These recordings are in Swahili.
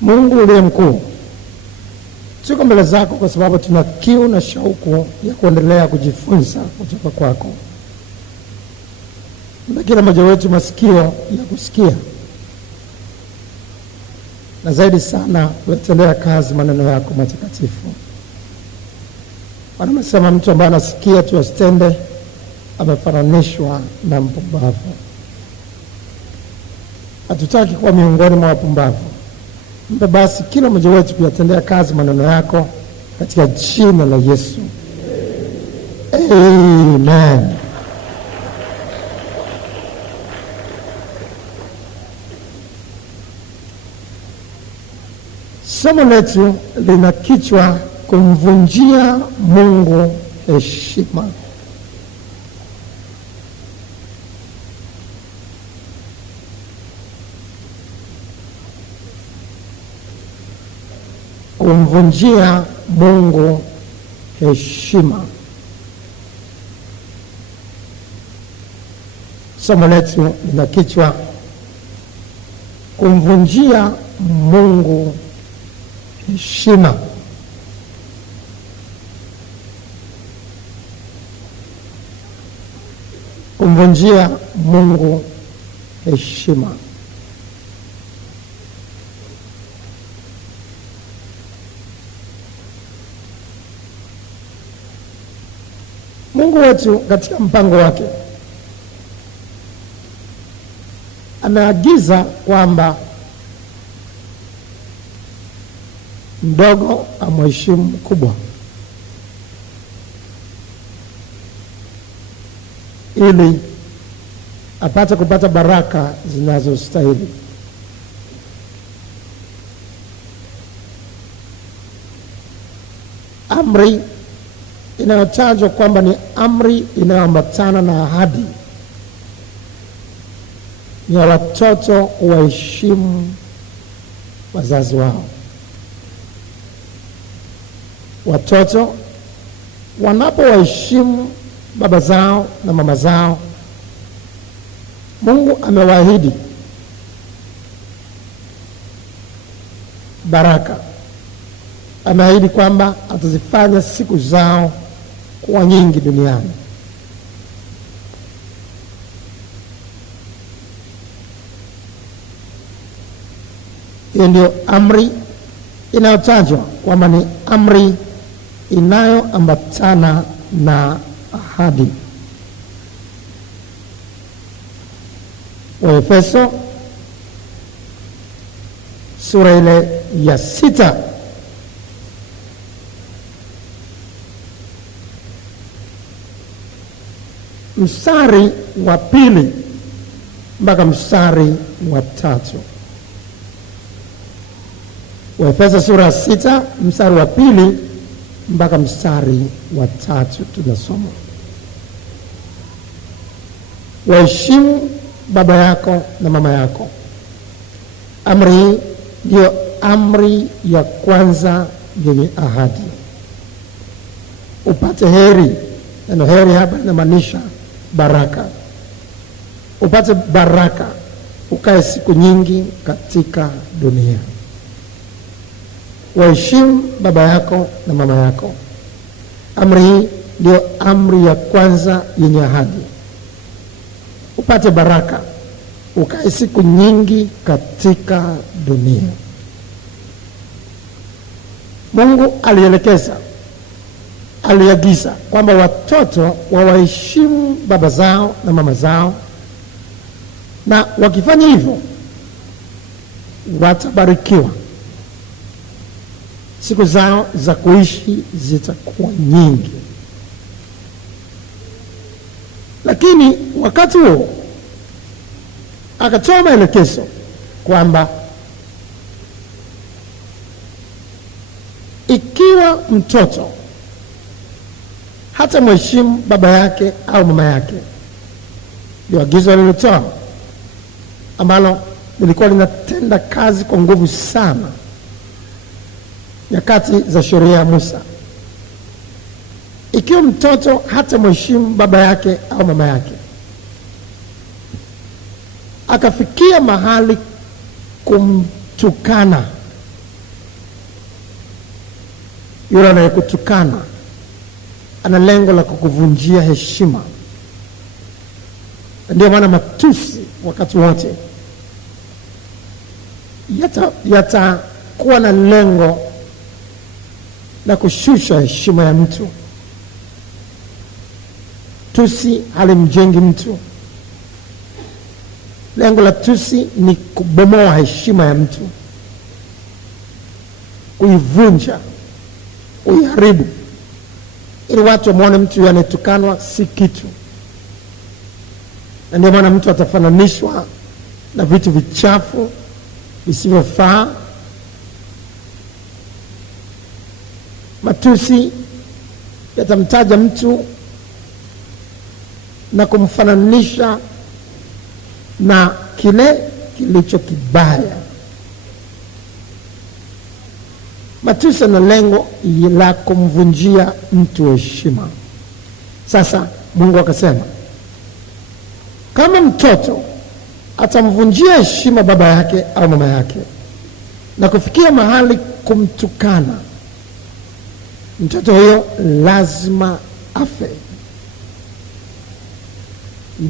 Mungu uliye mkuu, tuko mbele zako kwa sababu tuna kiu na shauku ya kuendelea kujifunza kutoka kwako. Na kila mmoja wetu masikio ya kusikia, na zaidi sana kutendea kazi maneno yako matakatifu. Wanasema mtu ambaye anasikia tu asitende amefananishwa na mpumbavu. Hatutaki kuwa miongoni mwa wapumbavu. Mpe basi kila mmoja wetu kuyatendea kazi maneno yako katika jina la Yesu. Amen. Somo letu lina kichwa kumvunjia Mungu heshima. Kumvunjia Mungu heshima. Somo letu lina kichwa kumvunjia Mungu heshima. Kumvunjia Mungu heshima. Mungu wetu katika mpango wake ameagiza kwamba mdogo amheshimu mkubwa, ili apate kupata baraka zinazostahili. Amri inayotajwa kwamba ni amri inayoambatana na ahadi ya watoto waheshimu wazazi wao. Watoto wanapowaheshimu baba zao na mama zao, Mungu amewaahidi baraka. Ameahidi kwamba atazifanya siku zao kuwa nyingi duniani. Hiyo ndio amri inayotajwa kwamba ni amri inayoambatana na ahadi. Waefeso sura ile ya 6 mstari wa 2 mpaka mstari wa 3. Waefeso sura ya 6 mstari wa 2 mpaka mstari wa 3 tunasoma: waheshimu baba yako na mama yako. Amri hii ndio amri ya kwanza yenye ahadi, upate heri. Neno heri hapa inamaanisha baraka. Upate baraka, ukae siku nyingi katika dunia. Waheshimu baba yako na mama yako. Amri hii ndio amri ya kwanza yenye ahadi, upate baraka, ukae siku nyingi katika dunia. Mungu alielekeza, aliagiza kwamba watoto wawaheshimu baba zao na mama zao, na wakifanya hivyo watabarikiwa. Siku zao za kuishi zitakuwa nyingi. Lakini wakati huo akatoa maelekezo kwamba ikiwa mtoto hata mheshimu baba yake au mama yake, ndio agizo alilotoa ambalo lilikuwa linatenda kazi kwa nguvu sana nyakati za sheria ya Musa. Ikiwa mtoto hata mheshimu baba yake au mama yake, akafikia mahali kumtukana Yule anayekutukana ana lengo la kukuvunjia heshima. Ndio maana matusi wakati wote yatakuwa na lengo la kushusha heshima ya mtu. Tusi halimjengi mtu. Lengo la tusi ni kubomoa heshima ya mtu, kuivunja, kuiharibu, ili watu wamwone mtu anayetukanwa si kitu. Na ndio maana mtu atafananishwa na vitu vichafu visivyofaa. Matusi yatamtaja mtu na kumfananisha na kile kilicho kibaya. Matusi na lengo la kumvunjia mtu heshima. Sasa Mungu akasema, kama mtoto atamvunjia heshima baba yake au mama yake na kufikia mahali kumtukana, mtoto huyo lazima afe.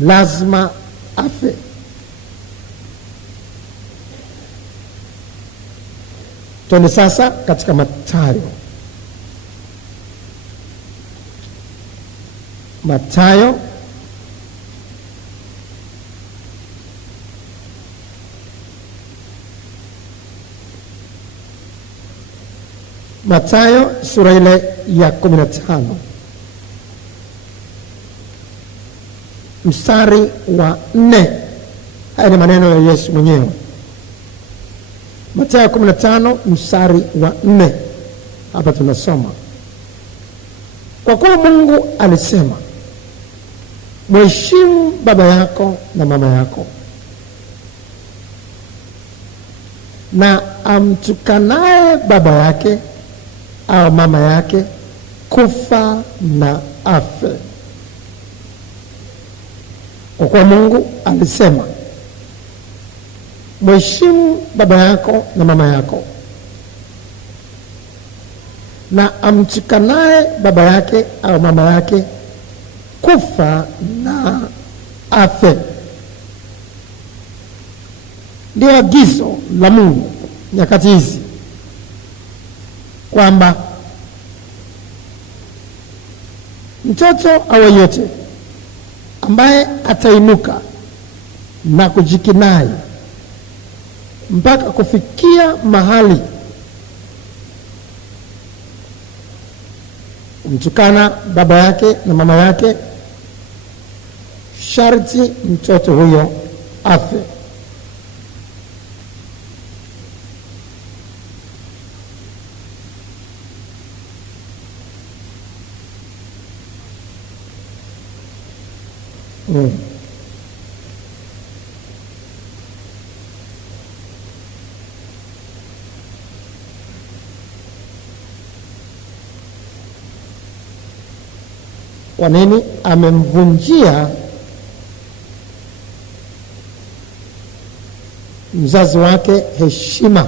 Lazima afe. Tuende sasa katika Mathayo. Mathayo sura ile ya 15 mstari wa 4. Haya ni maneno ya Yesu mwenyewe. Mathayo 15 mstari wa 4. Hapa tunasoma, kwa kuwa Mungu alisema, mheshimu baba yako na mama yako, na amtukanaye baba yake au mama yake kufa na afe. Kwa kuwa Mungu alisema, mheshimu baba yako na mama yako, na amtukanaye baba yake au mama yake kufa na afe. Ndio agizo la Mungu nyakati hizi, kwamba mtoto awe yote ambaye atainuka na kujikinai mpaka kufikia mahali kumtukana baba yake na mama yake, sharti mtoto huyo afe. Kwa nini? Amemvunjia mzazi wake heshima.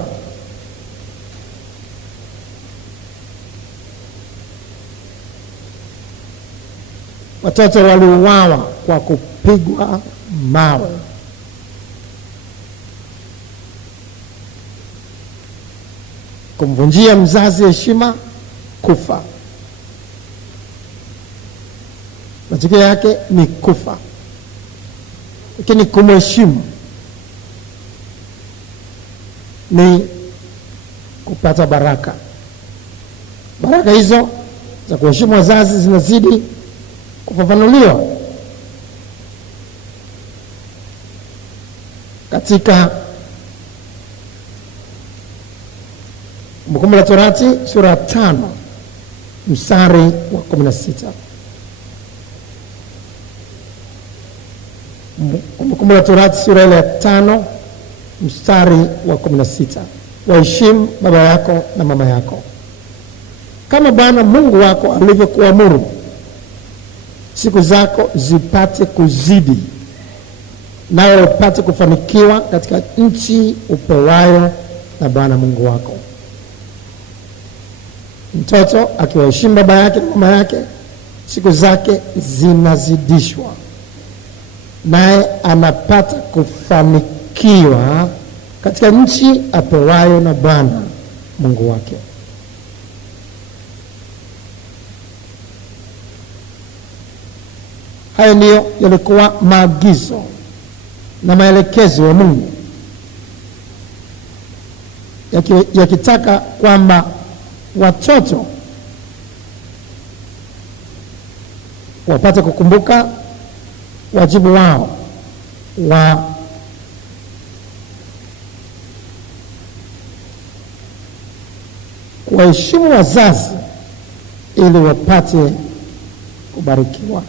Watoto waliuawa kwa kupigwa mawe. Kumvunjia mzazi heshima, kufa. Matokeo yake ni kufa. Lakini kumheshimu ni kupata baraka. Baraka hizo za kuheshimu wazazi zinazidi kufafanuliwa katika Kumbukumbu la Torati sura 5 mstari wa 16. Kumbukumbu la Torati sura ile ya 5 mstari wa 16. Waheshimu baba yako na mama yako kama Bwana Mungu wako alivyokuamuru, siku zako zipate kuzidi, nawe upate kufanikiwa katika nchi upewayo na Bwana Mungu wako. Mtoto akiwaheshimu baba yake na mama yake, siku zake zinazidishwa, naye anapata kufanikiwa katika nchi apewayo na Bwana Mungu wake. Hayo ndiyo yalikuwa maagizo na maelekezo ya Mungu, yakitaka kwamba watoto wapate kukumbuka wajibu wao wa kuwaheshimu wazazi ili wapate kubarikiwa.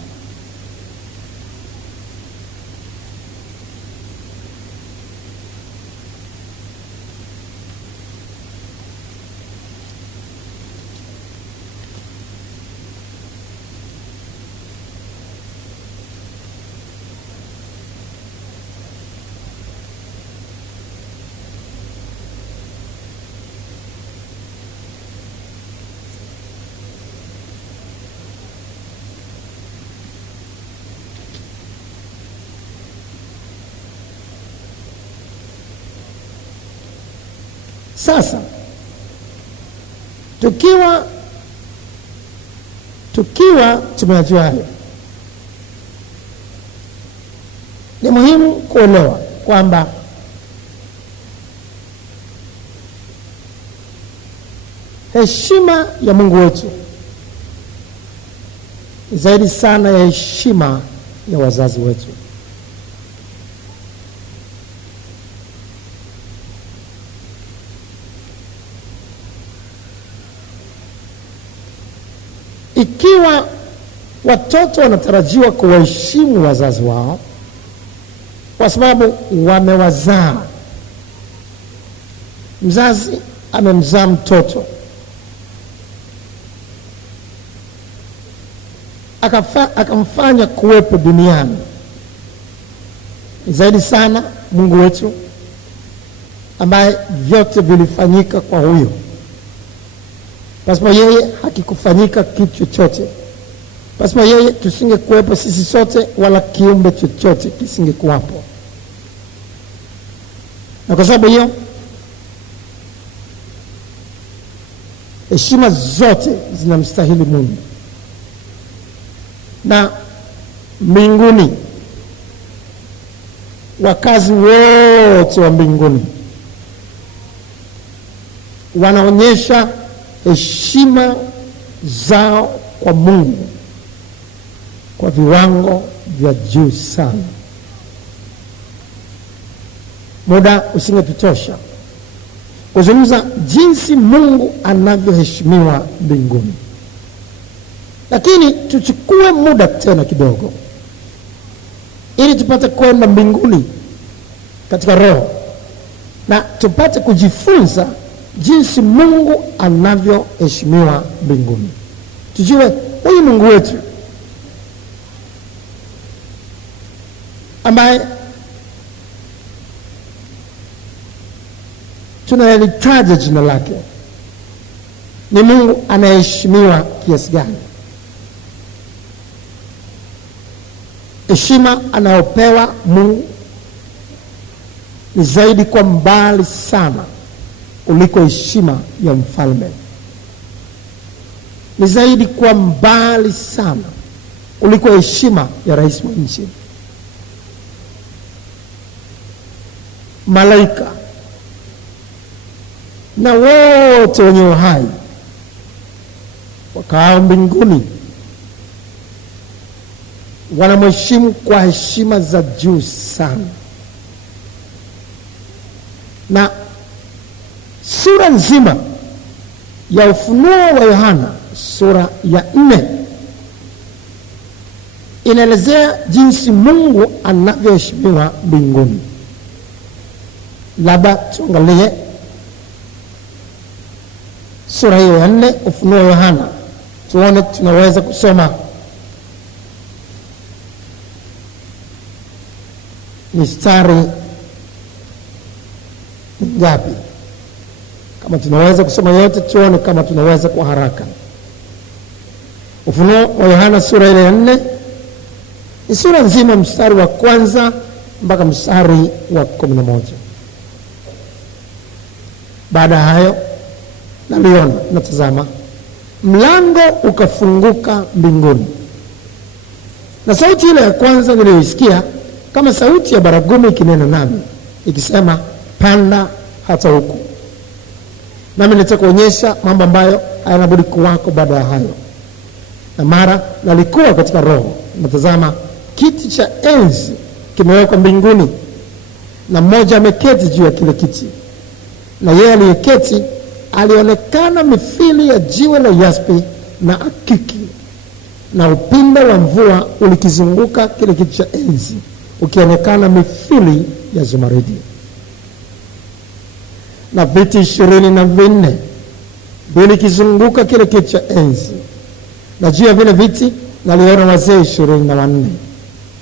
Sasa tukiwa tumejua hayo, ni muhimu kuelewa kwamba heshima ya Mungu wetu ni zaidi sana ya heshima ya wazazi wetu. Ikiwa watoto wanatarajiwa kuwaheshimu wazazi wao kwa sababu wamewazaa, mzazi amemzaa mtoto, akamfanya kuwepo duniani, ni zaidi sana Mungu wetu ambaye vyote vilifanyika kwa huyo. Pasipo yeye hakikufanyika kitu chochote. Pasipo yeye tusingekuwepo sisi sote, wala kiumbe chochote kisingekuwapo. Na kwa sababu hiyo, heshima zote zinamstahili Mungu. Na mbinguni, wakazi wote wa mbinguni wanaonyesha heshima zao kwa Mungu kwa viwango vya juu sana. Muda usingetutosha kuzungumza jinsi Mungu anavyoheshimiwa mbinguni, lakini tuchukue muda tena kidogo ili tupate kwenda mbinguni katika roho na tupate kujifunza jinsi Mungu anavyoheshimiwa mbinguni. Tujue huyu Mungu wetu ambaye tunalitaja jina lake ni Mungu anayeheshimiwa kiasi gani. Heshima anayopewa Mungu ni zaidi kwa mbali sana kuliko heshima ya mfalme. Ni zaidi kwa mbali sana kuliko heshima ya rais wa nchi. Malaika na wote wenye uhai wakaao mbinguni wanamheshimu kwa heshima za juu sana. Na sura nzima ya Ufunuo wa Yohana sura ya 4 inaelezea jinsi Mungu anavyoheshimiwa mbinguni. Labda tuangalie sura hiyo ya 4 Ufunuo wa Yohana, tuone tunaweza kusoma mistari ngapi Kama tunaweza kusoma yote, tuone kama tunaweza kwa haraka. Ufunuo wa Yohana sura ile ya 4 ni sura nzima, mstari wa kwanza mpaka mstari wa 11. Baada hayo naliona, natazama, mlango ukafunguka mbinguni, na sauti ile ya kwanza niliyoisikia kama sauti ya baragumu ikinena nami ikisema, panda hata huku, nami nitakuonyesha mambo ambayo hayana budi kuwako baada ya hayo. Na mara nalikuwa katika roho, natazama, kiti cha enzi kimewekwa mbinguni, na mmoja ameketi juu ya kile kiti, na yeye aliyeketi alionekana mithili ya jiwe la yaspi na akiki, na upinde wa mvua ulikizunguka kile kiti cha enzi, ukionekana mithili ya zumaridi. Na viti 24 vilikizunguka kile kiti cha enzi, na juu ya vile viti naliona wazee 24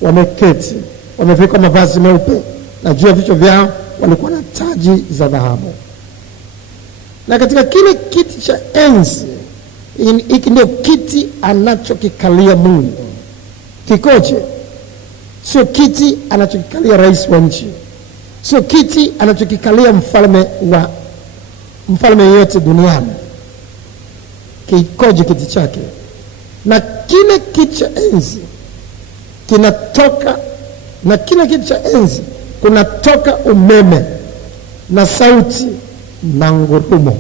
wameketi, wamevikwa mavazi meupe, na juu ya vichwa vyao walikuwa na taji za dhahabu. Na katika kile kiti cha enzi, hiki ndio kiti anachokikalia Mungu. Kikoje? Sio kiti anachokikalia rais wa nchi, sio kiti anachokikalia mfalme yote duniani. Kikoje kiti chake? Na kile kiti cha enzi kinatoka, na kile kiti cha enzi kunatoka umeme na sauti na ngurumo.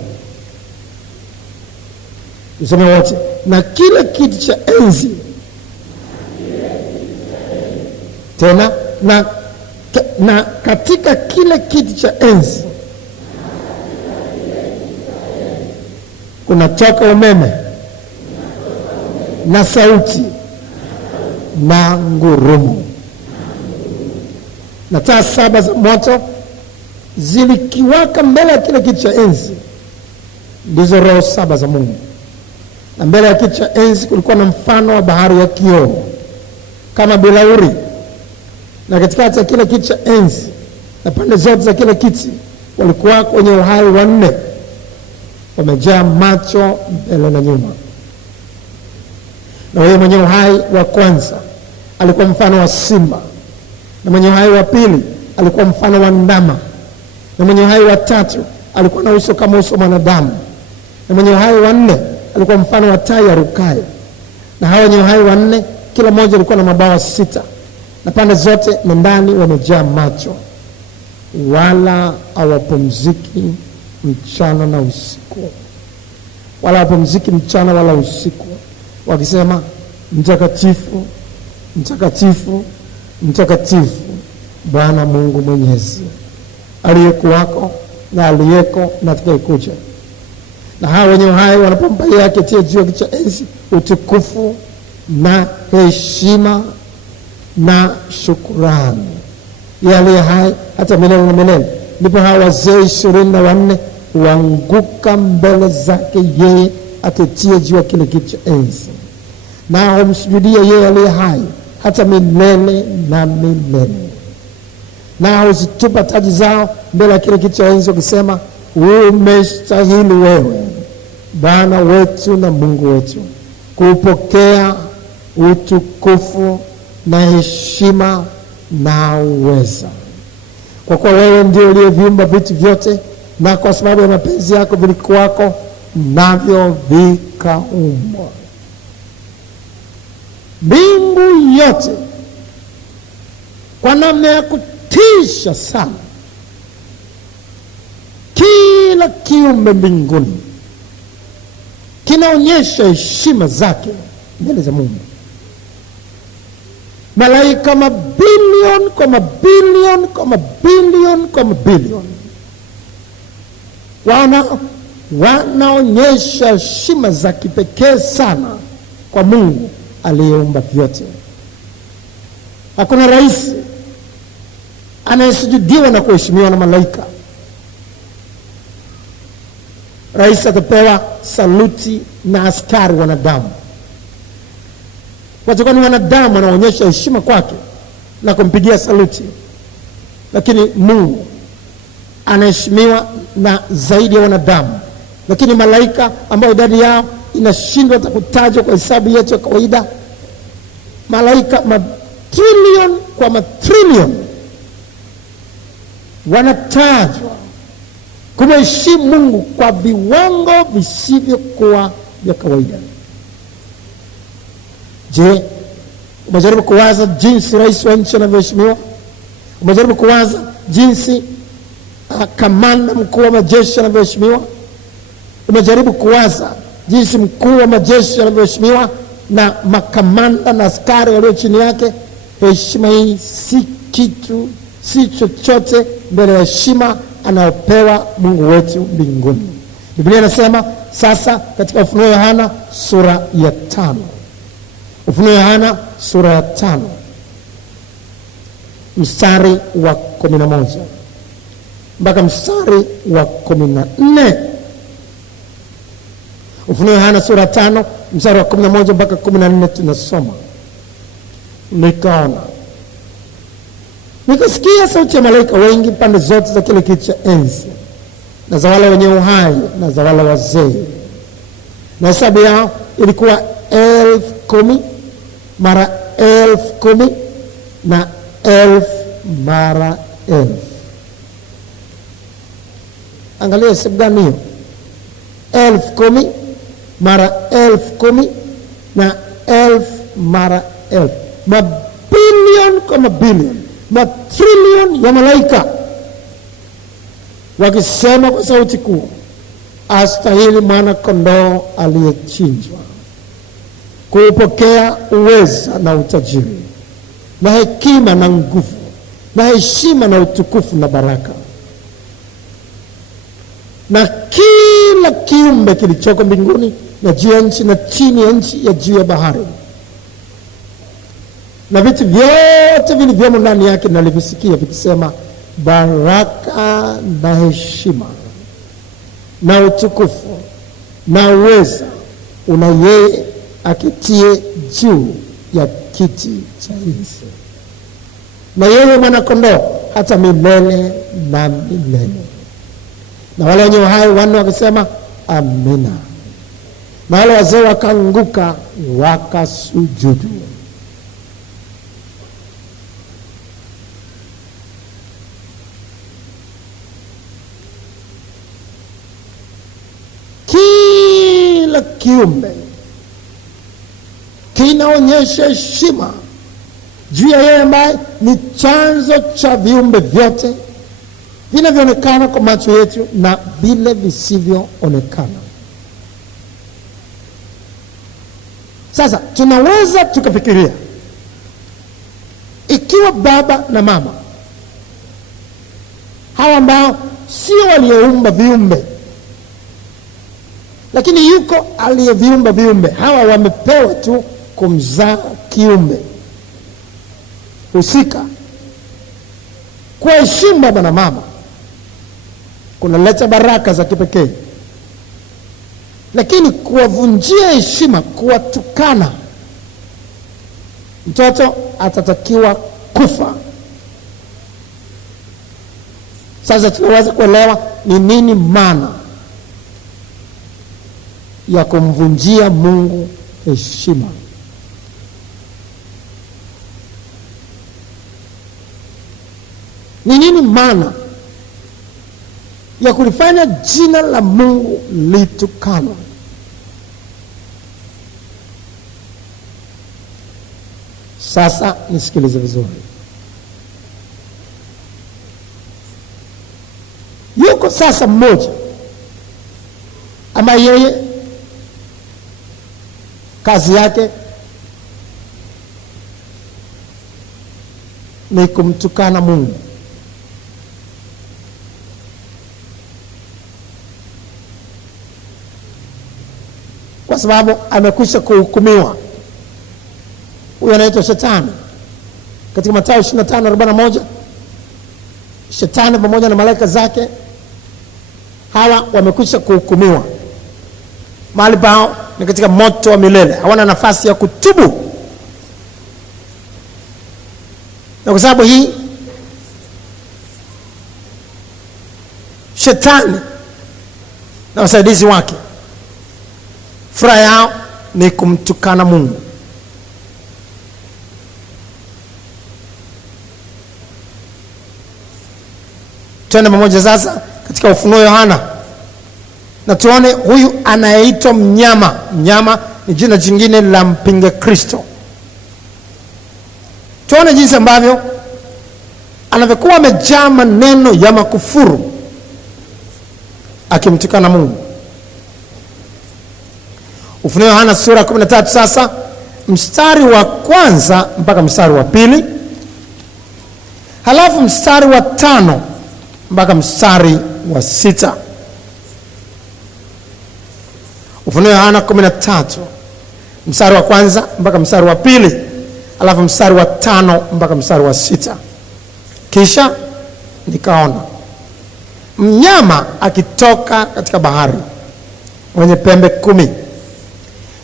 Useme wote, na kile kiti cha enzi tena, na katika kile kiti cha enzi kunatoka umeme na sauti na ngurumo. Na taa 7 za moto zilikiwaka mbele ya kile kiti cha enzi, ndizo roho 7 za Mungu. Na mbele ya kiti cha enzi kulikuwa na mfano wa bahari ya kioo kama bilauri, na katikati ya kile kiti cha enzi na pande zote za kile kiti walikuwa wenye uhai 4, wamejaa macho mbele na nyuma. Na huyo mwenye uhai wa kwanza alikuwa mfano wa simba, na mwenye uhai wa pili alikuwa mfano wa ndama, na mwenye uhai wa tatu alikuwa na uso kama uso mwanadamu, na mwenye uhai wa 4 alikuwa mfano wa tai arukaye. Na hao wenye uhai wa 4 kila mmoja alikuwa na mabawa 6, na pande zote na ndani wamejaa macho, wala hawapumziki mchana na usiku, wala hawapumziki mchana wala usiku, wakisema, mtakatifu, mtakatifu, mtakatifu, Bwana Mungu Mwenyezi, aliyekuwako na aliyeko na atakayekuja. Na hao wenye uhai wanapompa yeye aketie juu ya kiti cha enzi utukufu na heshima na shukrani, yeye aliye hai hata milele na milele. Ndipo hao wazee 24 huanguka mbele zake yeye aketie juu ya kile kiti cha enzi, na humsujudia yeye aliye hai hata milele na milele. Na huzitupa taji zao mbele ya kile kiti cha enzi wakisema, umestahili wewe Bwana wetu na Mungu wetu kupokea utukufu na heshima na uweza, kwa kuwa wewe ndio uliyeviumba vitu vyote, na kwa sababu ya mapenzi yako vilikuwako, navyo vikaumbwa. Mbingu yote kwa namna ya kutisha sana, kila kiumbe mbinguni kinaonyesha heshima zake mbele za Mungu. Malaika mabilioni kwa mabilioni kwa mabilioni kwa mabilioni wanaonyesha heshima za kipekee sana kwa Mungu aliyeumba vyote. Hakuna rais anayesujudiwa na kuheshimiwa na malaika. Rais atapewa saluti na askari wanadamu. Watakuwa ni wanadamu wanaonyesha heshima kwake na kumpigia saluti. Lakini Mungu anaheshimiwa na zaidi ya wanadamu, lakini malaika ambao idadi yao inashindwa hata kutajwa kwa hesabu yetu ya kawaida, malaika matrilion kwa matrilion wanatajwa kumheshimu Mungu kwa viwango visivyokuwa vya kawaida. Je, umejaribu kuwaza jinsi rais wa nchi anavyoheshimiwa? Umejaribu kuwaza jinsi kamanda mkuu wa majeshi anavyoheshimiwa? Umejaribu kuwaza jinsi mkuu wa majeshi anavyoheshimiwa na makamanda na askari walio chini yake? Heshima hii si kitu, si chochote mbele ya heshima anayopewa Mungu wetu mbinguni. Biblia inasema sasa katika Ufunuo Yohana sura ya 5. Ufunuo Yohana sura ya 5 mstari wa 11 mpaka mstari wa 14. Ufunuo Yohana sura ya 5 mstari wa 11 mpaka 14 tunasoma. Nikasikia sauti ya malaika wengi pande zote za kile kiti cha enzi na za wale wenye uhai na za wale wazee, na hesabu yao ilikuwa 10,000 mara 10,000 na 1000 mara 1000. Angalia hesabu gani hiyo? 10,000 mara 10,000 na 1000 mara 1000. Mabilioni kwa mabilioni, matrilioni ya malaika wakisema kwa sauti kuu, astahili mwana kondoo aliyechinjwa kuupokea uweza na utajiri na hekima na nguvu na heshima na utukufu na baraka. Na kila kiumbe kilichoko mbinguni na juu ya nchi na chini ya nchi ya juu ya bahari na vitu vyote vilivyomo ndani yake nalivisikia vikisema, baraka na heshima na utukufu na uweza una yeye akitie juu ya kiti cha enzi na yeye mwana kondoo hata milele na milele. Na wale wenye uhai 4 wakisema amina, na wale wazee wakaanguka wakasujudu. Kila kiumbe kinaonyesha heshima juu ya yeye ambaye ni chanzo cha viumbe vyote vinavyoonekana kwa macho yetu na vile visivyoonekana. Sasa tunaweza tukafikiria, ikiwa baba na mama hawa ambao sio walioumba viumbe, lakini yuko aliyeviumba viumbe, hawa wamepewa tu kumzaa kiumbe husika, kuheshimu baba na mama kunaleta baraka za kipekee, lakini kuwavunjia heshima, kuwatukana, mtoto atatakiwa kufa. Sasa tunaweza kuelewa ni nini maana ya kumvunjia Mungu heshima. Ni nini maana ya kulifanya jina la Mungu litukanwa? Sasa nisikilize vizuri. Yuko sasa mmoja ambaye yeye kazi yake ni kumtukana Mungu. Kwa sababu amekwisha kuhukumiwa. Huyo anaitwa Shetani. Katika Mathayo 25:41, Shetani pamoja na malaika zake hawa wamekwisha kuhukumiwa. Mahali pao ni katika moto wa milele. Hawana nafasi ya kutubu. Na kwa sababu hii Shetani na wasaidizi wake furaha yao ni kumtukana Mungu. Twende pamoja sasa katika Ufunuo Yohana na tuone huyu anayeitwa mnyama. Mnyama ni jina jingine la mpinga Kristo. Tuone jinsi ambavyo anavyokuwa amejaa maneno ya makufuru akimtukana Mungu. Ufunuo Yohana sura 13 sasa, mstari wa 1 mpaka mstari wa 2, halafu mstari wa 5 mpaka mstari wa 6. Ufunuo Yohana 13 mstari wa 1 mpaka mstari wa 2, halafu mstari wa 5 mpaka mstari wa 6. Kisha nikaona mnyama akitoka katika bahari mwenye pembe 10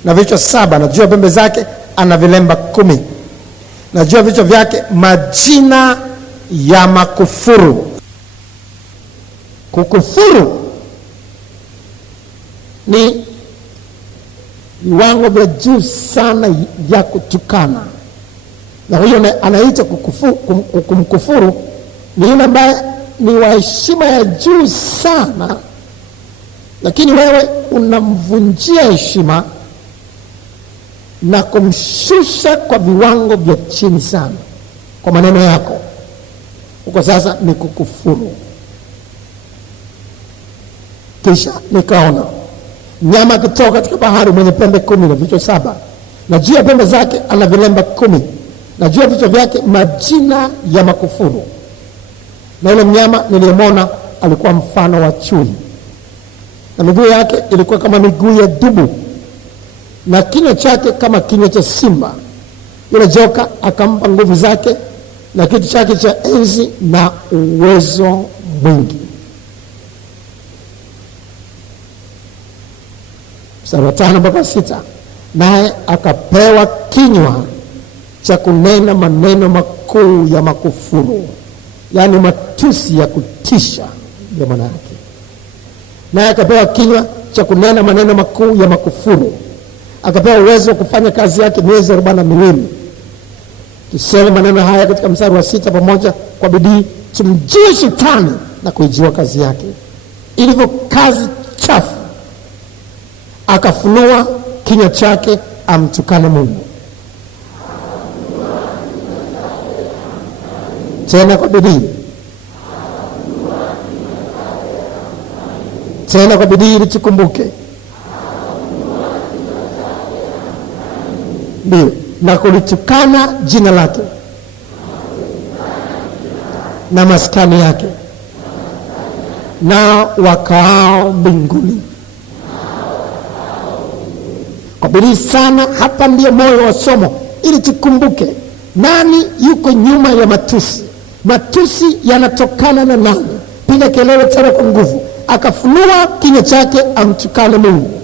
na vichwa 7, na juu ya pembe zake ana vilemba 10, na juu ya vichwa vyake majina ya makufuru. Kukufuru ni viwango vya juu sana ya kutukana, na huyo anaitwa kumkufuru ni yule ambaye ni wa heshima ya juu sana, lakini wewe unamvunjia heshima na kumshusha kwa viwango vya chini sana kwa maneno yako. Huko sasa ni kukufuru. Kisha nikaona mnyama akitoka katika bahari mwenye pembe 10 na vichwa 7, na juu ya pembe zake ana vilemba 10, na juu ya vichwa vyake majina ya makufuru. Na yule mnyama niliyemwona alikuwa mfano wa chui, na miguu yake ilikuwa kama miguu ya dubu, na kinywa chake kama kinywa cha simba. Yule joka akampa nguvu zake na kiti chake cha enzi na uwezo mwingi. Mstari wa 5 mpaka 6, naye akapewa kinywa cha kunena maneno makuu ya makufuru, yaani matusi ya kutisha, ndio maana yake. Naye akapewa kinywa cha kunena maneno makuu ya makufuru, akapewa uwezo wa kufanya kazi yake miezi 42. Tuseme maneno haya katika mstari wa 6 pamoja kwa bidii, tumjue Shetani na kuijua kazi yake ilivyo kazi chafu, akafunua kinywa chake amtukane Mungu. Tena kwa bidii, tena kwa bidii ili tukumbuke. Ndio, na kulitukana jina lake na maskani yake, nao wakaao mbinguni. Kwa bidii sana, hapa ndio moyo wa somo, ili tukumbuke nani yuko nyuma ya matusi. Matusi yanatokana na nani? Piga kelele tena kwa nguvu. Akafunua kinywa chake amtukane Mungu,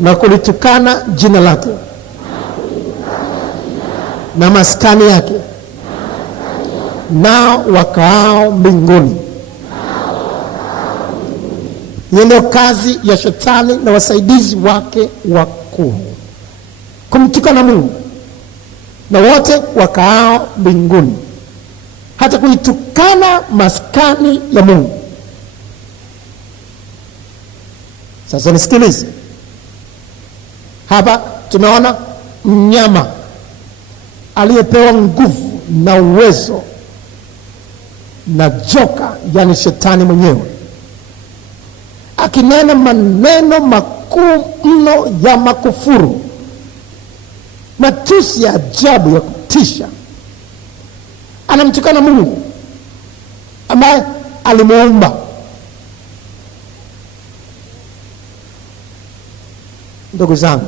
na kulitukana jina lake na maskani yake, nao wakaao mbinguni. Hiyo ndio kazi ya Shetani na wasaidizi wake wakuu, kumtukana Mungu na wote wakaao mbinguni, hata kuitukana maskani ya Mungu. Sasa nisikilize. Hapa tumeona mnyama aliyepewa nguvu na uwezo na joka, yani Shetani mwenyewe, akinena maneno makuu mno ya makufuru, matusi ya ajabu ya kutisha. Anamtukana Mungu ambaye alimuumba. Ndugu zangu,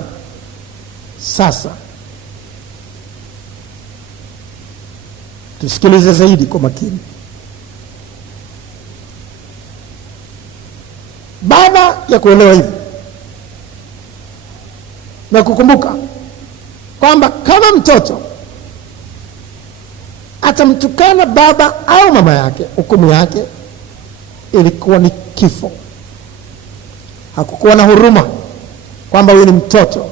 sasa tusikilize zaidi kwa makini. Baada ya kuelewa hivi na kukumbuka kwamba kama mtoto atamtukana baba au mama yake, hukumu yake ilikuwa ni kifo. Hakukuwa na huruma kwamba huyu ni mtoto.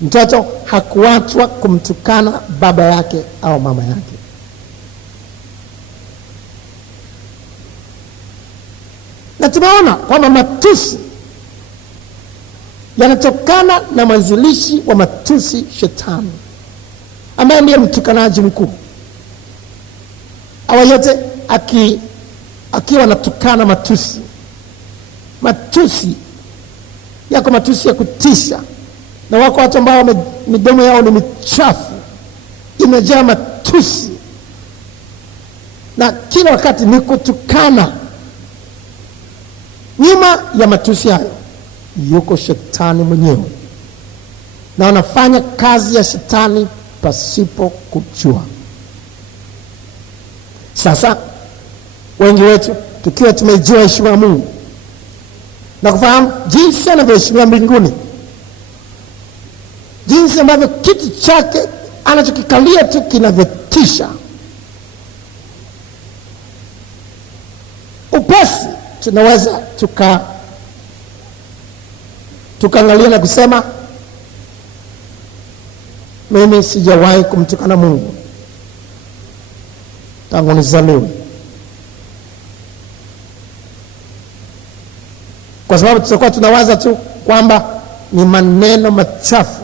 Mtoto hakuachwa kumtukana baba yake au mama yake. Na tunaona kwamba matusi yanatokana na mwanzilishi wa matusi, Shetani, ambaye ndiye mtukanaji mkuu. Awa yote akiwa anatukana matusi. Matusi yako matusi ya kutisha, na wako watu ambao midomo yao ni michafu, imejaa matusi, na kila wakati ni kutukana. Nyuma ya matusi hayo yuko Shetani mwenyewe, na wanafanya kazi ya Shetani pasipo kujua. Sasa wengi wetu tukiwa tumejua heshima ya Mungu na kufahamu jinsi anavyoheshimiwa mbinguni, jinsi ambavyo kiti chake anachokikalia tu kinavyotisha, upesi tunaweza tukaangalia na kusema, mimi sijawahi kumtukana Mungu tangu nizaliwe, kwa sababu tutakuwa tunawaza tu kwamba ni maneno machafu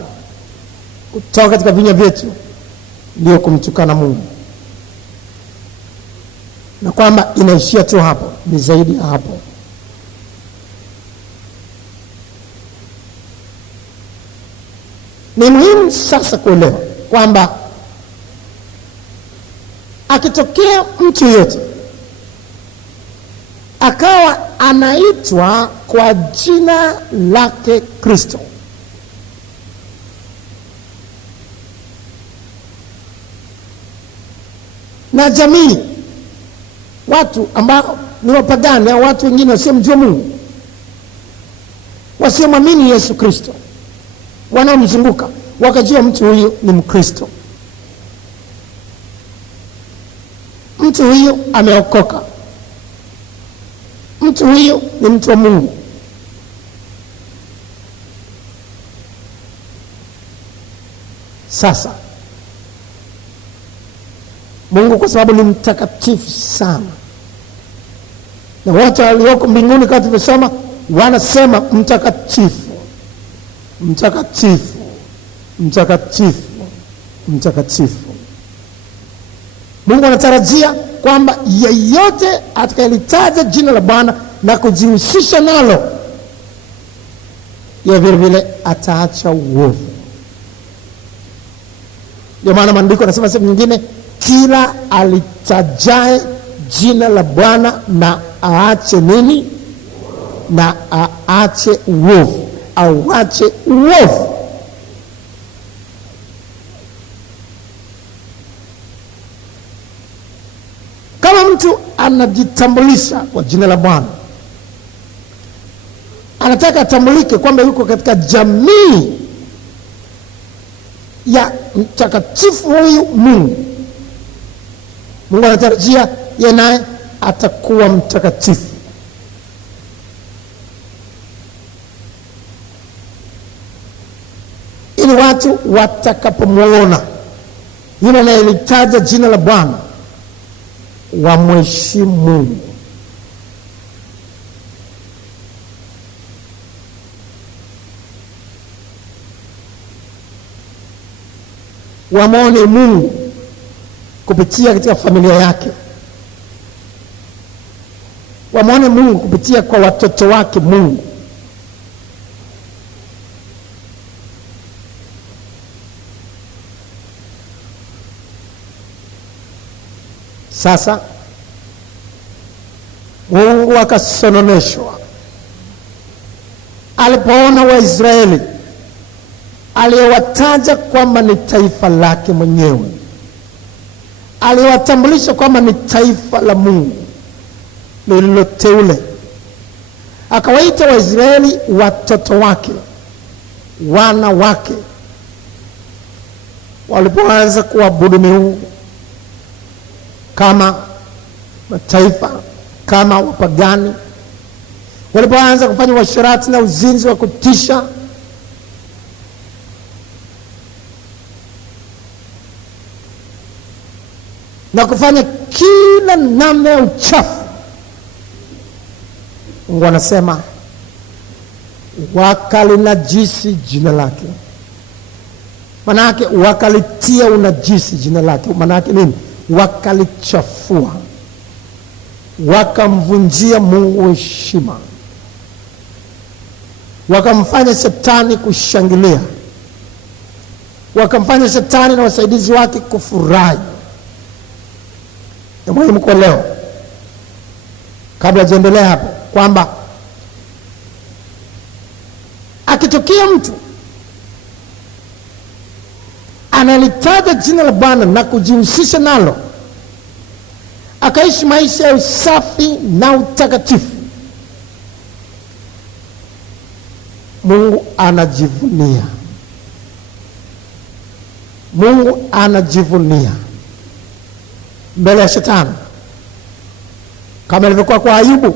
kutoka katika vinywa vyetu ndio kumtukana Mungu, na kwamba inaishia tu hapo. Ni zaidi ya hapo. Ni muhimu sasa kuelewa kwamba akitokea mtu yote akawa anaitwa kwa jina lake Kristo, na jamii, watu ambao ni wapagani au watu wengine wasiomjua Mungu, wasiomwamini Yesu Kristo, wanaomzunguka wakajua mtu huyu ni Mkristo, mtu huyu ameokoka, mtu huyu ni mtu wa Mungu. Sasa Mungu, kwa sababu ni mtakatifu sana, na wote walioko mbinguni kama tulivyosoma wanasema mtakatifu, mtakatifu, mtakatifu, mtakatifu. Mungu anatarajia kwamba yeyote atakayelitaja jina la Bwana na kujihusisha nalo, yeye vile vile ataacha uovu. Ndio maana maandiko yanasema sehemu nyingine, kila alitajae jina la Bwana na aache nini? Na aache uovu, auache uovu. Kama mtu anajitambulisha kwa jina la Bwana, anataka atambulike kwamba yuko katika jamii ya mtakatifu huyu Mungu, Mungu anatarajia yeye naye atakuwa mtakatifu. Ili watu watakapomwona yule anayelitaja jina la Bwana wamheshimu Mungu. Wamwone Mungu kupitia katika familia yake, wamwone Mungu kupitia kwa watoto wake Mungu. Sasa Mungu akasononeshwa alipoona Waisraeli aliyowataja kwamba ni taifa lake mwenyewe, aliwatambulisha kwamba ni taifa la Mungu lililoteule, akawaita Waisraeli watoto wake, wana wake. Walipoanza kuabudu miungu, kama mataifa, kama wapagani walipoanza kufanya uasherati na uzinzi wa kutisha, na kufanya kila namna ya uchafu, Mungu anasema wakalinajisi jina lake. Manake wakalitia unajisi jina lake. Manake nini? Wakalichafua, wakamvunjia Mungu heshima, wakamfanya Shetani kushangilia, wakamfanya Shetani na wasaidizi wake kufurahi. Ni muhimu kwa leo, kabla jaendelea hapo, kwamba akitokea mtu analitaja jina la Bwana na kujihusisha nalo, akaishi maisha ya usafi na utakatifu, Mungu anajivunia. Mungu anajivunia mbele ya Shetani, kama ilivyokuwa kwa Ayubu.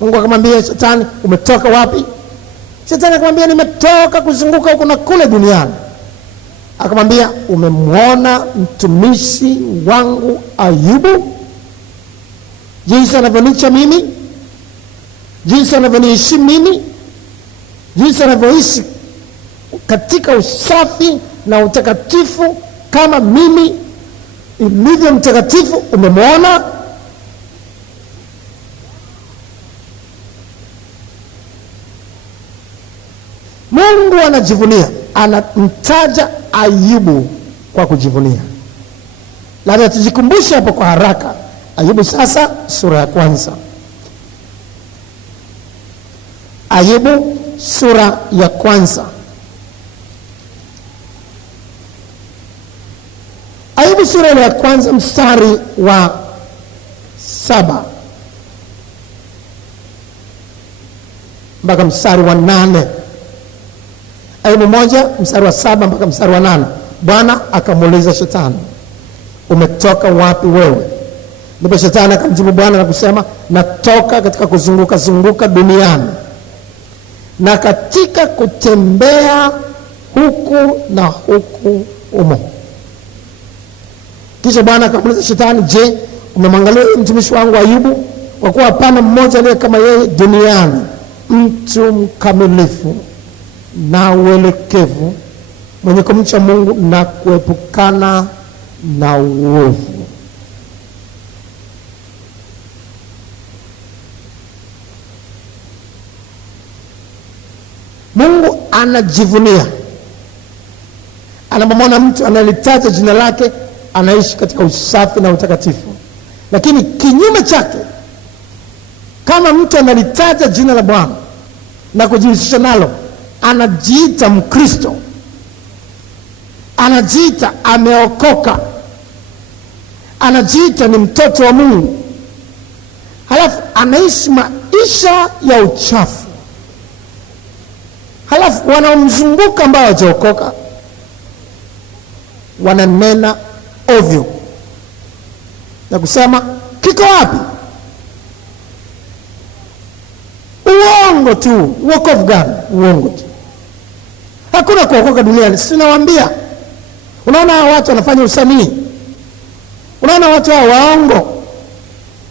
Mungu akamwambia Shetani, umetoka wapi? Shetani akamwambia, nimetoka kuzunguka huko na kule duniani. Akamwambia, umemwona mtumishi wangu Ayubu, jinsi anavyonicha mimi, jinsi anavyoniheshimu mimi, jinsi anavyoishi katika usafi na utakatifu kama mimi ilivyo mtakatifu. Umemwona? Mungu anajivunia, anamtaja Ayubu kwa kujivunia. Labda tujikumbushe hapo kwa haraka. Ayubu sasa sura ya 1. Ayubu sura ya 1. Ayubu sura ya 1 mstari wa 7 mpaka mstari wa 8. Ayubu 1 mstari wa 7 mpaka mstari wa 8. Bwana akamuuliza Shetani, umetoka wapi wewe? Ndipo Shetani akamjibu Bwana na kusema, natoka katika kuzunguka duniani na katika kutembea huku na huku umo. Kisha Bwana akamuuliza Shetani, je, umemwangalia mtumishi wangu Ayubu? Kwa kuwa hapana mmoja aliye kama yeye duniani, mtu mkamilifu na uelekevu, mwenye kumcha Mungu na kuepukana na uovu. Mungu anajivunia anapomwona mtu analitaja jina lake, anaishi katika usafi na utakatifu. Lakini kinyume chake, kama mtu analitaja jina la Bwana na kujihusisha nalo, anajiita Mkristo, anajiita ameokoka, anajiita ni mtoto wa Mungu, halafu anaishi maisha ya uchafu, halafu wanaomzunguka ambao hawajaokoka wananena ovyo na kusema, kiko wapi? Uongo tu. Wokovu gani? Uongo tu. Hakuna kuokoka duniani. Sinawaambia, unaona hao watu wanafanya usanii, unaona watu hao waongo.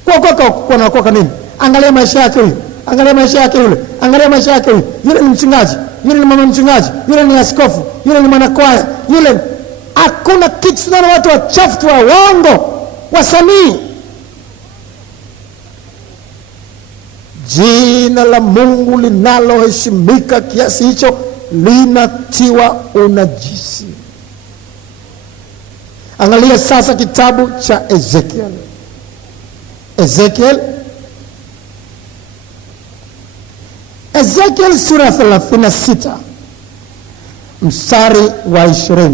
Kuokoka wanaokoka nini? Angalia maisha yake huyu, angalia maisha yake yule, angalia maisha yake huyu. Yule ni mchungaji, yule ni mama mchungaji, yule ni askofu, yule ni mwanakwaya, yule. Hakuna kitu. Tunaona watu wachafu tu, waongo, wasanii. Jina la Mungu linaloheshimika kiasi hicho linatiwa unajisi. Angalia sasa kitabu cha Ezekiel. Ezekiel sura 36 mstari wa 20.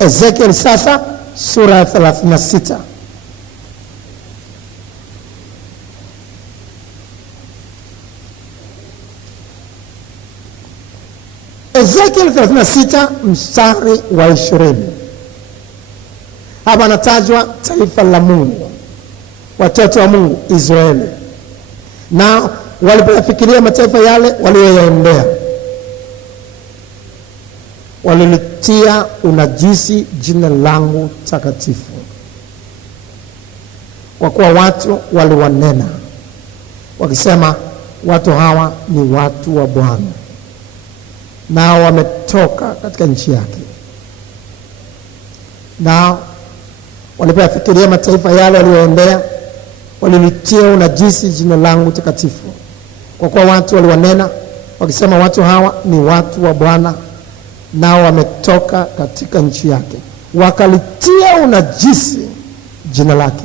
Ezekiel sasa sura 36. Ezekiel 36 mstari wa 20. Hapa anatajwa taifa la Mungu, watoto wa Mungu, Israeli. Na walipofikiria mataifa yale walioyaendea, walilitia unajisi jina langu takatifu, kwa kuwa watu waliwanena wakisema, watu hawa ni watu wa Bwana, nao wametoka katika nchi yake. Na walipofikiria mataifa yale walioendea, walilitia unajisi jina langu takatifu, kwa kuwa watu waliwanena wakisema, watu hawa ni watu wa Bwana, nao wametoka katika nchi yake. Wakalitia unajisi jina lake.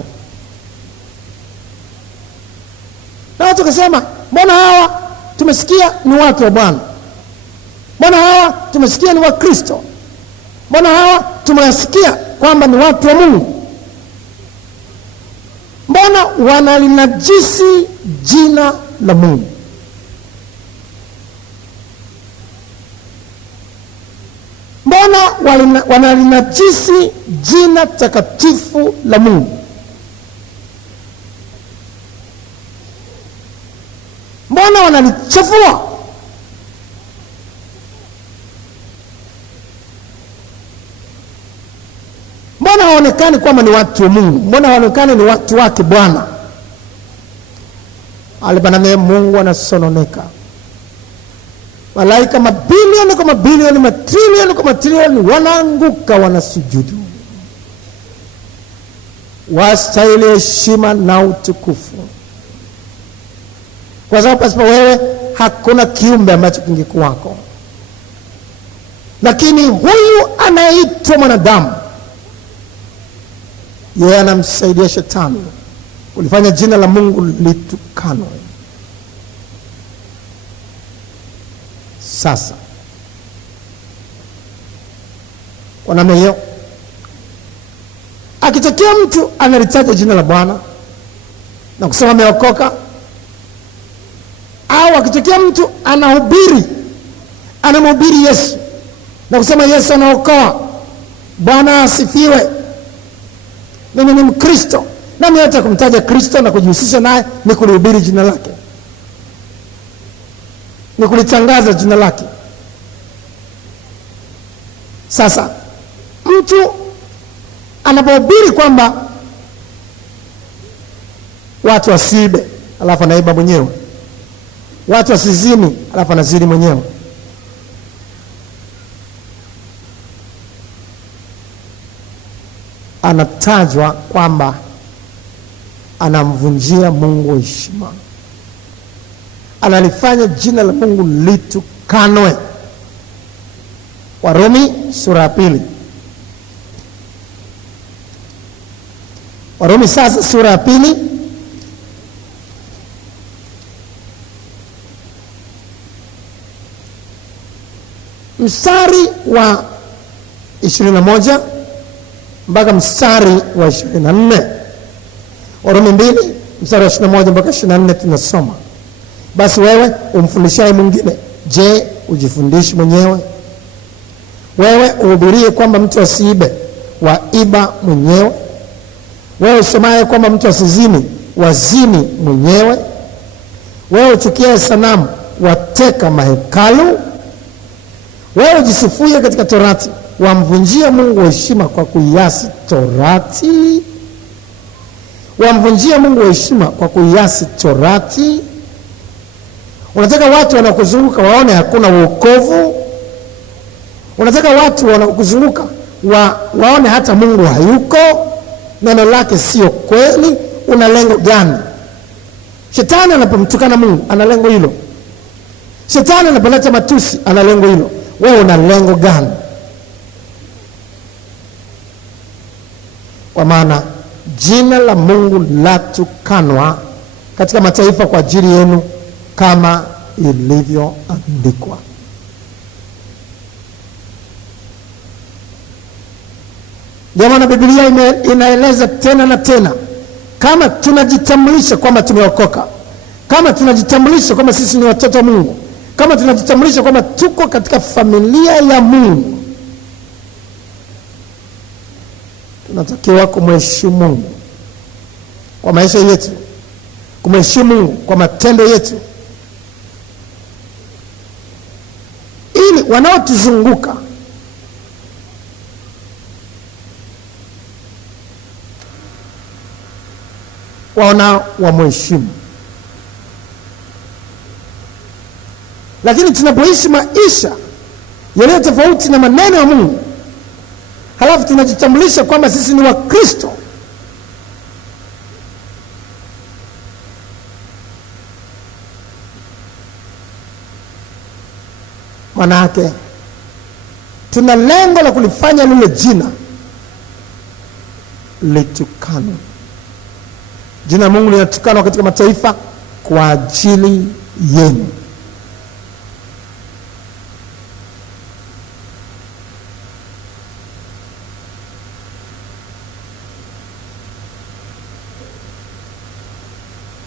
Na watu wakasema, mbona hawa tumesikia ni watu wa Bwana, mbona hawa tumesikia ni wa Kristo, mbona hawa tumesikia kwamba ni watu wa Mungu, mbona wanalinajisi jina la Mungu? Mbona wanalinajisi jina takatifu la Mungu? Mbona wanalichafua? Mbona haonekani kwamba ni watu wa Mungu? Mbona haonekani ni watu wake Bwana? Alibaname Mungu anasononeka. Malaika mabilioni kwa mabilioni, matrilioni kwa matrilioni wanaanguka, wanasujudu. Wastahili heshima na utukufu, kwa sababu pasipo wewe hakuna kiumbe ambacho kingekuwako. Lakini huyu anaitwa mwanadamu, yeye anamsaidia shetani kulifanya jina la Mungu litukanwe. Sasa kwa namna hiyo, akitokea mtu analitaja jina la Bwana na kusema ameokoka, au akitokea mtu anamhubiri Yesu na kusema Yesu anaokoa, Bwana asifiwe, mimi ni Mkristo, nami hata kumtaja Kristo na kujihusisha naye ni kulihubiri jina lake, ni kulitangaza jina lake. Sasa mtu anapohubiri kwamba watu wasiibe, alafu anaiba mwenyewe, watu wasizini, alafu anazini mwenyewe, anatajwa kwamba anamvunjia Mungu heshima, analifanya jina la Mungu litukanwe. Warumi sura ya 2. Warumi sasa sura ya 2 mstari wa 21 mpaka mstari wa 24. Warumi 2 mstari wa 21 mpaka 24 tunasoma, basi wewe umfundishaye mwingine, je, ujifundishi mwenyewe? Wewe uhubirie kwamba mtu asiibe, waiba mwenyewe? Wewe usemaye kwamba mtu asizini, wazini mwenyewe? Wewe uchukiaye sanamu, wateka mahekalu? Wewe ujisifuye katika Torati, wamvunjia Mungu heshima kwa kuiasi Torati? Wamvunjia Mungu heshima kwa kuiasi Torati? Unataka watu wanaokuzunguka waone hakuna wokovu? Unataka watu wanaokuzunguka waone hata Mungu hayuko, neno lake sio kweli? Una lengo gani? Shetani anapomtukana Mungu ana lengo hilo. Shetani anapoleta matusi ana lengo hilo. Wewe una lengo gani? Kwa maana jina la Mungu latukanwa katika mataifa kwa ajili yenu, kama ilivyoandikwa. Ndio maana Biblia inaeleza tena na tena, kama tunajitambulisha kwamba tumeokoka, kama tunajitambulisha kwamba sisi ni watoto wa Mungu, kama tunajitambulisha kwamba tuko katika familia ya Mungu, tunatakiwa kumheshimu Mungu kwa maisha yetu, kumheshimu Mungu kwa matendo yetu, ili wanaotuzunguka waona wamheshimu. Lakini tunapoishi maisha yaliyo tofauti na maneno ya Mungu, halafu tunajitambulisha kwamba sisi ni Wakristo, maana yake tuna lengo la kulifanya lile jina litukanwe. Jina la Mungu linatukanwa katika mataifa kwa ajili yenu.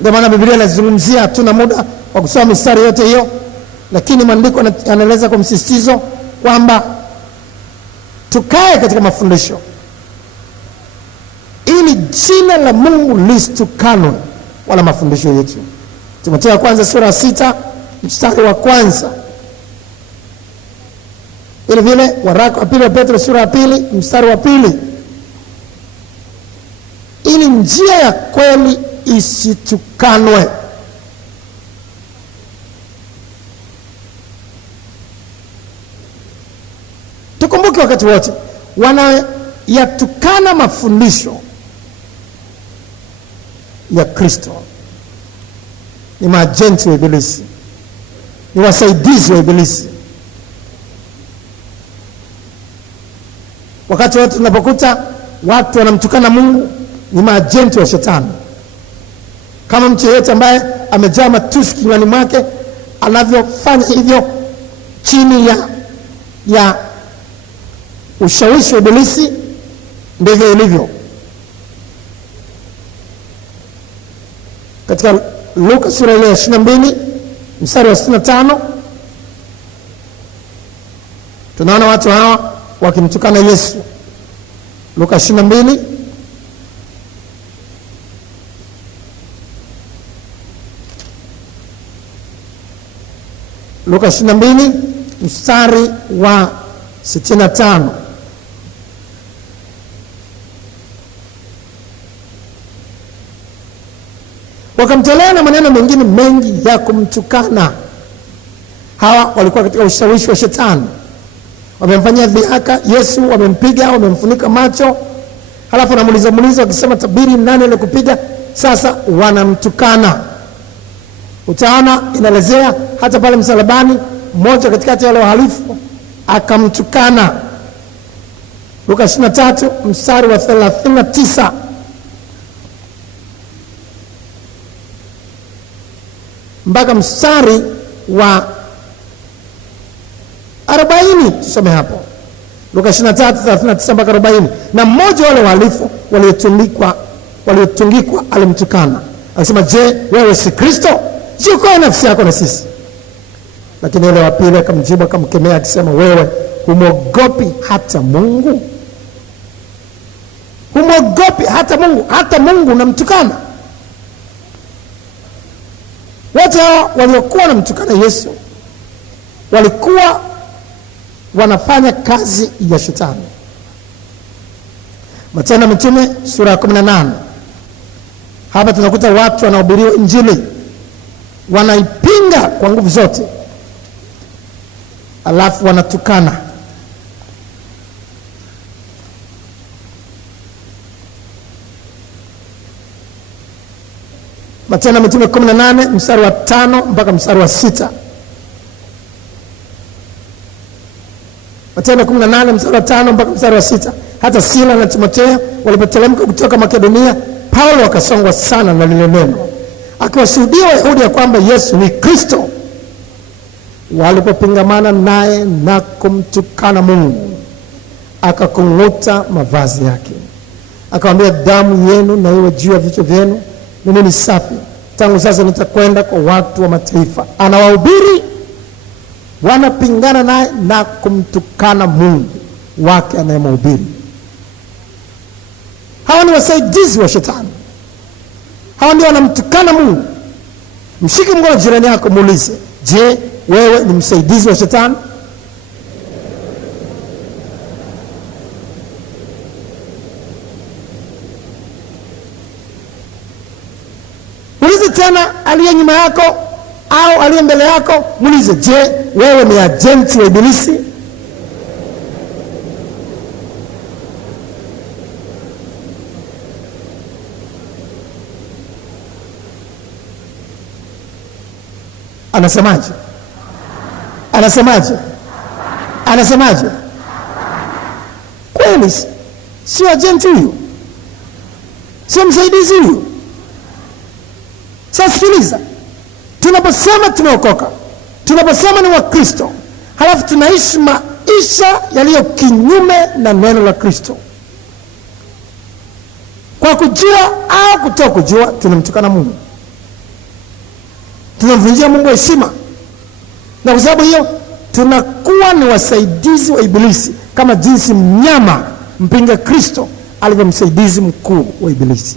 Ndio maana Biblia inazungumzia, hatuna muda wa kusoma mistari yote hiyo, lakini maandiko yanaeleza kwa msisitizo kwamba tukae katika mafundisho ili jina la Mungu lisitukanwe wala mafundisho yetu. Timotheo wa kwanza sura 6 mstari wa kwanza. Vile vile waraka wa pili wa Petro sura ya 2 mstari wa 2, ili njia ya kweli isitukanwe. Tukumbuke wakati wote wanayatukana mafundisho ya Kristo ni maajenti wa Ibilisi, ni wasaidizi wa Ibilisi. Wakati wote tunapokuta watu wanamtukana Mungu, ni maajenti wa Shetani. Kama mtu yeyote ambaye amejaa matusi kinywani mwake anavyofanya hivyo chini ya ushawishi wa Ibilisi, ndivyo ilivyo. Katika Luka sura ya 22 mstari wa 65 tunaona watu hawa wakimtukana Yesu. Luka 22 Luka 22 mstari wa 65. Wakamtolea na maneno mengine mengi ya kumtukana. Hawa walikuwa katika ushawishi wa Shetani. Wamemfanyia dhihaka Yesu, wamempiga, wamemfunika macho. Halafu wanamuuliza wakisema, tabiri nani ile kupiga? Sasa wanamtukana. Utaona inaelezea hata pale msalabani, mmoja katikati ya wale wahalifu akamtukana. Luka 23 mstari wa 39. Mpaka mstari wa 40, tusome hapo. Luka 23:39 mpaka 40. Na mmoja wale wahalifu waliotungikwa alimtukana, akasema, je, wewe si Kristo? Jiokoe nafsi yako na sisi. Lakini yule wa pili akamjibu akamkemea akisema, wewe humwogopi hata Mungu? Humwogopi hata Mungu? Hata Mungu unamtukana? Wote hao waliokuwa wanamtukana Yesu walikuwa wanafanya kazi ya Shetani. Matendo ya Mitume sura ya 18. Hapa tunakuta watu wanahubiriwa Injili, wanaipinga kwa nguvu zote, alafu wanatukana. Matendo ya Mitume 18 mstari wa 5 mpaka mstari wa 6. Matendo 18 mstari wa 5 mpaka mstari wa 6. Hata Sila na Timotheo walipoteremka kutoka Makedonia, Paulo akasongwa sana na lile neno, akiwashuhudia Wayahudi ya kwamba Yesu ni Kristo. Walipopingamana naye na kumtukana Mungu, akakung'uta mavazi yake, akamwambia, damu yenu na iwe juu ya vichwa vyenu, mimi ni safi. Tangu sasa nitakwenda kwa watu wa mataifa. Anawahubiri, wanapingana naye na kumtukana Mungu wake anayemhubiri. Hawa ni wasaidizi wa shetani. Hawa ndio wanamtukana Mungu. Mshike mkono jirani yako, muulize, je, wewe ni msaidizi wa shetani? Muulize tena aliye nyuma yako au aliye mbele yako, muulize, je, wewe ni ajenti wa ibilisi? Anasemaje? Anasemaje? Anasemaje? Kweli sio ajenti huyu, sio msaidizi huyu. Sasa sikiliza, tunaposema tumeokoka, tunaposema ni Wakristo, halafu tunaishi maisha yaliyo kinyume na neno la Kristo, kwa kujua au kutokujua, tunamtukana Mungu, tunamvunjia Mungu heshima, na kwa sababu hiyo tunakuwa ni wasaidizi wa ibilisi, kama jinsi mnyama mpinga Kristo alivyo msaidizi mkuu wa ibilisi.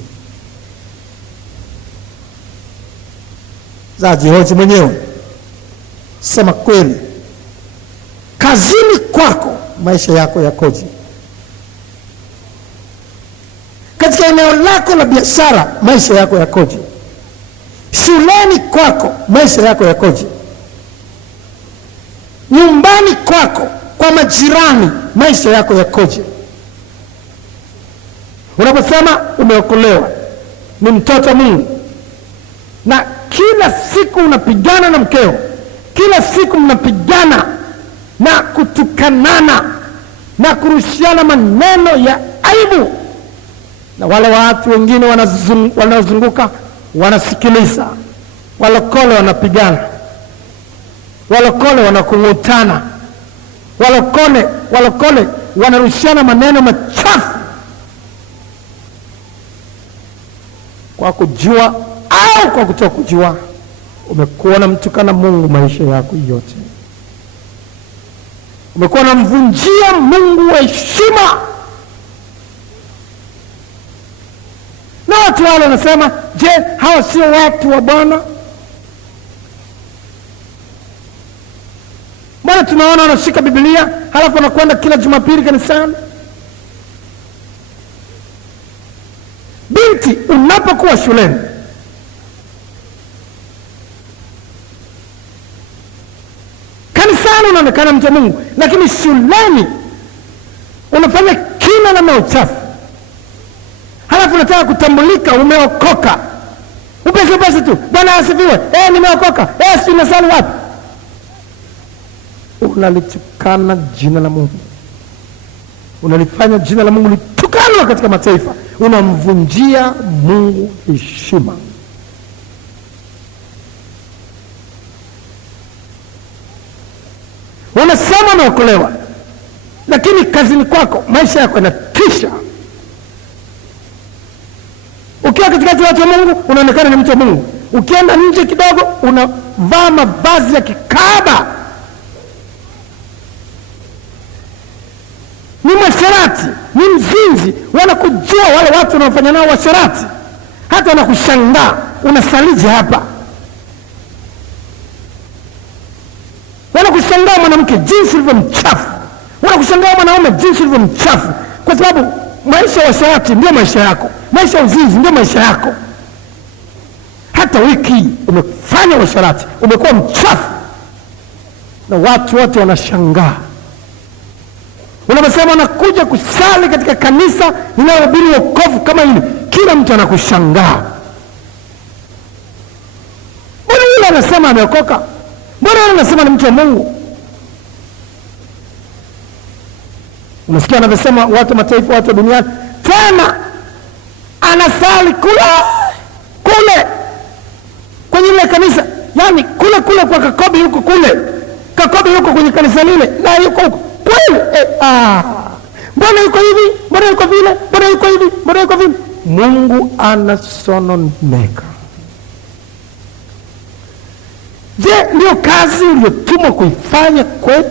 Jihoji mwenyewe, sema kweli, kazini kwako maisha yako yakoje? Katika eneo lako la biashara maisha yako yakoje? Shuleni kwako maisha yako yakoje? Nyumbani kwako, kwa majirani maisha yako yakoje? Unaposema umeokolewa, ni mtoto wa Mungu, na kila siku unapigana na mkeo, kila siku mnapigana na kutukanana na kurushiana maneno ya aibu, na wale watu wengine wanaozunguka wanasikiliza, walokole wanapigana, walokole wanakungutana, walokole wanarushiana maneno machafu, kwa kujua au kwa kutokujua, umekuwa unamtukana Mungu maisha yako yote. Umekuwa unamvunjia Mungu heshima. Na watu wale wanasema, je, hawa sio watu wa Bwana? Mbona tunaona wanashika Biblia halafu wanakwenda kila Jumapili kanisani? Binti, unapokuwa shuleni, kanisani unaonekana mtu wa Mungu, lakini shuleni unafanya kila namna uchafu, halafu unataka kutambulika umeokoka. Upesi tu, Bwana asifiwe, nimeokoka, si nasali wapi? Unalitukana jina la Mungu, unalifanya jina la Mungu litukanwa katika mataifa, unamvunjia Mungu heshima. Unasema umeokolewa, lakini kazini kwako maisha yako yanatisha. Ukiwa katikati ya watu wa Mungu unaonekana ni mtu wa Mungu, ukienda nje kidogo unavaa mavazi ya kikaba, ni mwasherati, ni mzinzi. Wanakujua wale watu wanaofanya nao washerati, hata wanakushangaa, unasalije hapa? Wanakushangaa mwanamke jinsi ulivyo mchafu, wanakushangaa mwanaume jinsi ulivyo mchafu, kwa sababu maisha ya washerati ndio maisha yako, maisha ya uzinzi ndio maisha yako. Hata wiki umefanya washerati, umekuwa mchafu, na watu wote wanashangaa. Unaposema unakuja kusali katika kanisa linalohubiri wokovu kama hili, kila mtu anakushangaa. Mbona yule anasema ameokoka? Mbona yule anasema ni mtu wa Mungu? Unasikia anavyosema watu mataifa, watu wa duniani, tena anasali kule kwenye ile kanisa, yani kule kwa Kakobi, yuko kule Kakobi, yuko kwenye kanisa lile, na yuko huko kweli. Mbona yuko hivi, mbona yuko vile, mbona yuko hivi, mbona yuko vile? Mungu anasononeka. Je, ndio kazi uliyotumwa kuifanya kweli?